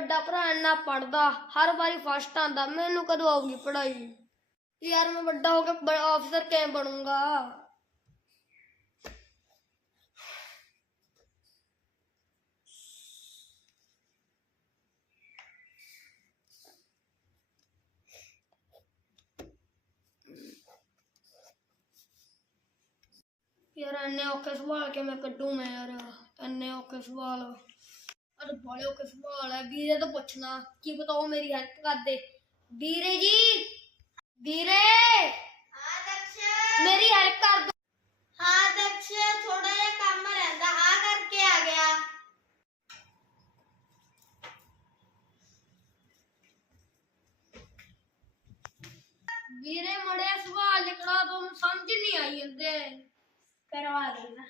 ਵੱਡਾ ਭਰਾ ਇੰਨਾ ਪੜਦਾ ਹਰ ਵਾਰੀ ਫਸਟ ਆਂਦਾ ਮੈਨੂੰ ਕਦੋਂ ਆਊਗੀ ਪੜ੍ਹਾਈ? ਯਾਰ ਮੈਂ ਵੱਡਾ ਹੋ ਕੇ ਅਫਸਰ ਕਿਵੇਂ ਬਣੂੰਗਾ? ਯਾਰ ਇੰਨੇ ਔਖੇ ਸਵਾਲ ਕੇ ਮੈਂ ਕੱਢੂ ਮੈਂ ਯਾਰ, ਇੰਨੇ ਔਖੇ ਸਵਾਲ। ਅਰੇ ਬੜੇ ਔਖੇ ਸਵਾਲ ਹੈ ਵੀਰੇ ਤੋਂ ਪੁੱਛਣਾ ਕੀ ਪਤਾ ਉਹ ਮੇਰੀ ਹੈਲਪ ਕਰ ਦੇ ਵੀਰੇ ਜੀ ਵੀਰੇ ਹਾਂ ਦਕਸ਼। ਮੇਰੀ ਹੈਲਪ ਕਰ ਦੋ। ਹਾਂ ਦਕਸ਼ ਥੋੜਾ ਜਿਹਾ ਕੰਮ ਰਹਿੰਦਾ ਆ ਕਰਕੇ ਆ ਗਿਆ। ਵੀਰੇ ਮੜੇ ਸਵਾਲ ਲਿਖਣਾ ਤੋਂ ਸਮਝ ਨਹੀਂ ਆਈ ਜਾਂਦੇ ਕਰਵਾ ਦੇਣਾ।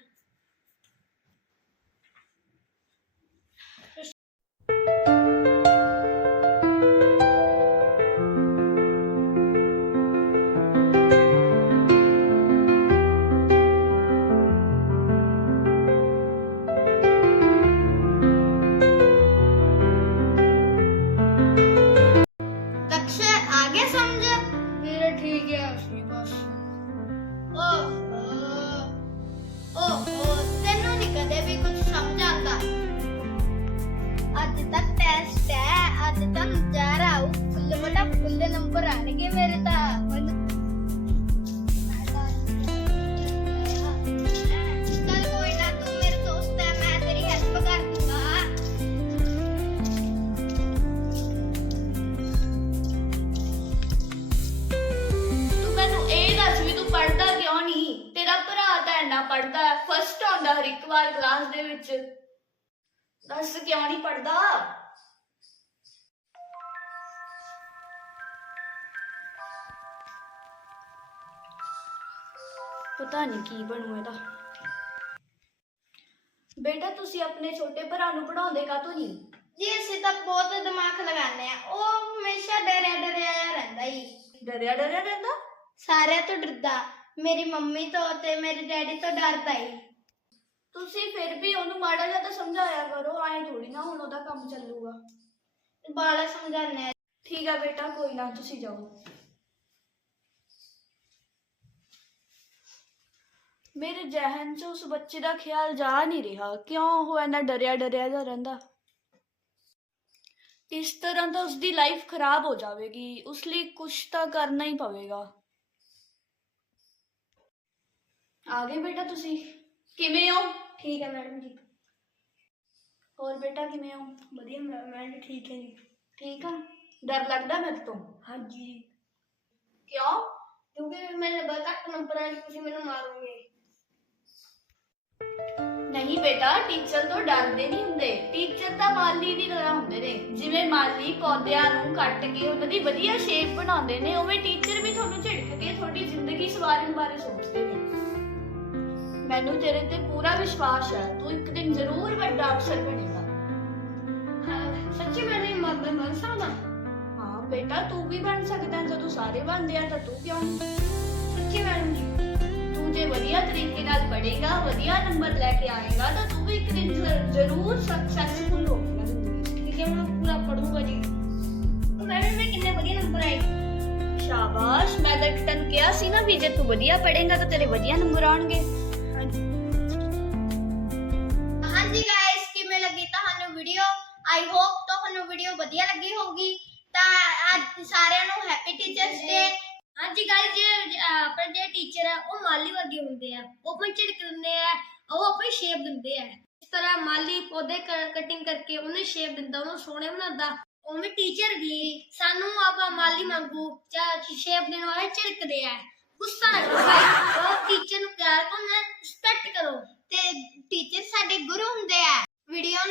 ਮੈਨੂੰ ਇਹ ਦੱਸ ਵੀ ਤੂੰ ਪੜਦਾ ਕਿਉਂ ਨਹੀਂ? ਤੇਰਾ ਭਰਾ ਤਾਂ ਇੰਨਾ ਪੜਦਾ ਫਸਟ ਆਉਂਦਾ ਹਰ ਇੱਕ ਵਾਰ ਕਲਾਸ ਦੇ ਵਿੱਚ। ਦੱਸ ਕਿਉਂ ਨਹੀਂ ਪੜਦਾ ਪਤਾ ਨਹੀਂ ਕੀ ਬਣੂ ਇਹਦਾ। ਬੇਟਾ ਤੁਸੀਂ ਆਪਣੇ ਛੋਟੇ ਭਰਾ ਨੂੰ ਪੜਾਉਂਦੇ ਕਾਹਤੋਂ ਨਹੀਂ ਜੀ ਅਸੀਂ ਤਾਂ ਬਹੁਤ ਦਿਮਾਗ ਲਗਾਉਂਦੇ ਆ ਉਹ ਹਮੇਸ਼ਾ ਡਰਿਆ ਡਰਿਆ ਜਿਹਾ ਰਹਿੰਦਾ ਹੀ ਡਰਿਆ ਡਰਿਆ ਰਹਿੰਦਾ? ਸਾਰਿਆਂ ਤੋਂ ਡਰਦਾ। ਮੇਰੀ ਮੰਮੀ ਤੋਂ ਤੇ ਮੇਰੇ ਡੈਡੀ ਤੋਂ ਡਰਦਾ ਹੀ ਤੁਸੀਂ ਫਿਰ ਵੀ ਉਹਨੂੰ ਮਾੜਾ ਜਿਹਾ ਤਾਂ ਸਮਝਾਇਆ ਕਰੋ ਐਂ ਥੋੜੀ ਨਾ ਹੁਣ ਉਹਦਾ ਕੰਮ ਚੱਲੂਗਾ। ਬਾਲਾ ਸਮਝਾਉਂਦੇ ਆ ਠੀਕ ਆ ਬੇਟਾ ਕੋਈ ਨਾ ਤੁਸੀਂ ਜਾਓ। ਮੇਰੇ ਜਹਨ 'ਚ ਉਸ ਬੱਚੇ ਦਾ ਖਿਆਲ ਜਾ ਨਹੀਂ ਰਿਹਾ। ਕਿਉਂ ਉਹ ਇੰਨਾ ਡਰਿਆ ਡਰਿਆ ਜਿਹਾ ਰਹਿੰਦਾ? ਇਸ ਤਰ੍ਹਾਂ ਤਾਂ ਉਸ ਦੀ ਲਾਈਫ ਖਰਾਬ ਹੋ ਜਾਵੇਗੀ। ਉਸ ਲਈ ਕੁਝ ਤਾਂ ਕਰਨਾ ਹੀ ਪਵੇਗਾ। ਆ ਗਏ ਬੇਟਾ ਤੁਸੀਂ? ਕਿਵੇਂ ਹੋ? ਠੀਕ ਹੈ ਮੈਡਮ ਜੀ। ਹੋਰ ਬੇਟਾ ਕਿਵੇਂ ਹੋ? ਵਧੀਆ ਮੈਡਮ ਠੀਕ ਹੈ ਜੀ। ਠੀਕ ਆ? ਡਰ ਲੱਗਦਾ ਮੇਰੇ ਤੋਂ? ਹਾਂਜੀ। ਜੀ ਕਿਉਂ? ਕਿਉਂਕਿ ਮੇਰੇ ਬਹੁਤ ਘੱਟ ਨੰਬਰਾਂ ਲਈ ਤੁਸੀਂ ਮੈਨੂੰ ਮਾਰੋਗੇ। ਨਹੀਂ ਬੇਟਾ ਟੀਚਰ ਤੋਂ ਡਰਦੇ ਨਹੀਂ ਹੁੰਦੇ। ਟੀਚਰ ਤਾਂ ਮਾਲੀ ਦੀ ਤਰ੍ਹਾਂ ਹੁੰਦੇ ਨੇ। ਜਿਵੇਂ ਮਾਲੀ ਪੌਦਿਆਂ ਨੂੰ ਕੱਟ ਕੇ ਉਹਨਾਂ ਦੀ ਵਧੀਆ ਸ਼ੇਪ ਬਣਾਉਂਦੇ ਨੇ ਉਵੇਂ ਟੀਚਰ ਵੀ ਤੁਹਾਨੂੰ ਝਿੜਕ ਕੇ ਤੁਹਾਡੀ ਜ਼ਿੰਦਗੀ ਸਵਾਰਨ ਬਾਰੇ ਸੋਚਦੇ ਨੇ। ਮੈਨੂੰ ਤੇਰੇ ਤੇ ਪੂਰਾ ਵਿਸ਼ਵਾਸ ਹੈ। ਤੂੰ ਇੱਕ ਦਿਨ ਜ਼ਰੂਰ ਵੱਡਾ ਅਫਸਰ ਬਣੇਗਾ। ਹਾਂ ਸੱਚੀ ਮੈਂ ਨਹੀਂ ਮੈਂ ਬਣ ਸਕਦਾ ਹਾਂ ਬੇਟਾ ਤੂੰ ਵੀ ਬਣ ਸਕਦਾ। ਜਦੋਂ ਸਾਰੇ ਬਣਦੇ ਆ ਤਾਂ ਤੂੰ ਕਿਉਂ ਨਹੀਂ ਸੱਚੀ ਮੈਡਮ ਜੀ ਤੂੰ ਜੇ ਵਧੀਆ ਤਰੀਕੇ ਨਾਲ ਪੜ੍ਹੇਗਾ ਵਧੀਆ ਨੰਬਰ ਲੈ ਕੇ ਆਏਗਾ ਤਾਂ ਤੂੰ ਵੀ ਇੱਕ ਦਿਨ ਜ਼- ਜ਼ਰੂਰ ਸਕਸੈਸਫੁਲ ਹੋਵੇਗਾ ਜ਼ਿੰਦਗੀ 'ਚ ਠੀਕ ਹੈ ਮੈਂ ਪੂਰਾ ਪੜੂੰਗਾ ਜੀ ਮੈਡਮ ਮੈਂ ਕਿੰਨੇ ਵਧੀਆ ਨੰਬਰ ਆਏ ਸ਼ਾਬਾਸ਼ ਮੈਂ ਤਾਂ ਤੈਨੂੰ ਕਿਹਾ ਸੀ ਨਾ ਵੀ ਜੇ ਤੂੰ ਵਧੀਆ ਪੜ੍ਹੇਗਾ ਤਾਂ ਤੇਰੇ ਵਧੀਆ ਨੰਬਰ ਆਉਣਗੇ ਹਾਂਜੀ ਗਾਇਸ ਜੇ ਆਪਣੇ ਜਿਹੜੇ ਟੀਚਰ ਆ ਉਹ ਮਾਲੀ ਵਰਗੇ ਹੁੰਦੇ ਆ। ਉਹ ਆਪਾਂ ਝਿੜਕ ਦਿੰਦੇ ਆ ਉਹ ਆਪਣੀ ਸ਼ੇਪ ਦਿੰਦੇ ਆ। ਇਸ ਤਰ੍ਹਾਂ ਮਾਲੀ ਪੌਦੇ ਕਟਿੰਗ ਕਰਕੇ ਉਹਨੇ ਸ਼ੇਪ ਦਿੰਦਾ ਉਹਨੂੰ ਸੋਹਣੇ ਬਣਾਉਂਦਾ। ਉਵੇਂ ਟੀਚਰ ਵੀ ਸਾਨੂੰ ਆਪਾਂ ਮਾਲੀ ਵਾਂਗੂ ਜਾਂ ਸ਼ੇਪ ਦੇਣ ਵਾਲੇ ਝਿੜਕਦੇ ਆ। ਗੁੱਸਾ ਨਾ ਕਰੋ ਭਾਈ ਉਹ ਟੀਚਰ ਨੂੰ ਪਿਆਰ ਕਰੋ ਰਿਸਪੈਕਟ ਕਰੋ। ਤੇ ਟੀਚਰ ਸਾਡੇ ਗੁਰੂ ਹੁੰਦੇ ਆ। ਵੀਡੀਓ